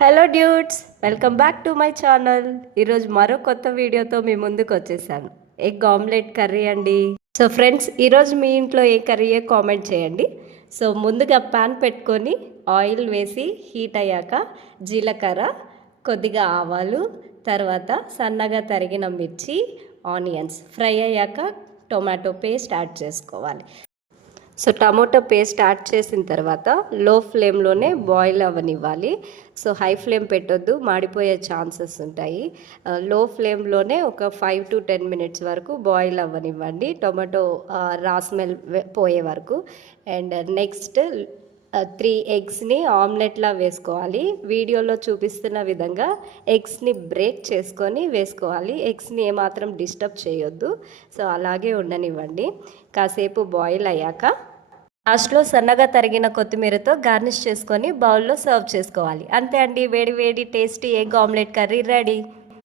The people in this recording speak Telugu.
Hello duets, welcome back to my channel. ఈరోజు మరో కొత్త వీడియోతో మీ ముందుకు వచ్చేసాను. ఎగ్ ఆమ్లెట్ కర్రీ అండి. సో ఫ్రెండ్స్, ఈరోజు మీ ఇంట్లో ఏ కర్రీయే కామెంట్ చేయండి. సో ముందుగా ప్యాన్ పెట్టుకొని ఆయిల్ వేసి హీట్ అయ్యాక జీలకర్ర, కొద్దిగా ఆవాలు, తర్వాత సన్నగా తరిగిన మిర్చి, ఆనియన్స్ ఫ్రై అయ్యాక టొమాటో పేస్ట్ యాడ్ చేసుకోవాలి. సో టమాటో పేస్ట్ యాడ్ చేసిన తర్వాత లో ఫ్లేమ్లోనే బాయిల్ అవ్వనివ్వాలి. సో హై ఫ్లేమ్ పెట్టొద్దు, మాడిపోయే ఛాన్సెస్ ఉంటాయి. లో ఫ్లేమ్లోనే ఒక 5 to 10 minutes వరకు బాయిల్ అవ్వనివ్వండి, టొమాటో రా స్మెల్ పోయే వరకు. అండ్ నెక్స్ట్ 3 ఎగ్స్ని ఆమ్లెట్లా వేసుకోవాలి. వీడియోలో చూపిస్తున్న విధంగా ఎగ్స్ని బ్రేక్ చేసుకొని వేసుకోవాలి. ఎగ్స్ని ఏమాత్రం డిస్టర్బ్ చేయొద్దు. సో అలాగే ఉండనివ్వండి. కాసేపు బాయిల్ అయ్యాక లాస్ట్లో సన్నగా తరిగిన కొత్తిమీరతో గార్నిష్ చేసుకొని బౌల్లో సర్వ్ చేసుకోవాలి. అంతే అండి, వేడి వేడి tasty egg omelette curry ready.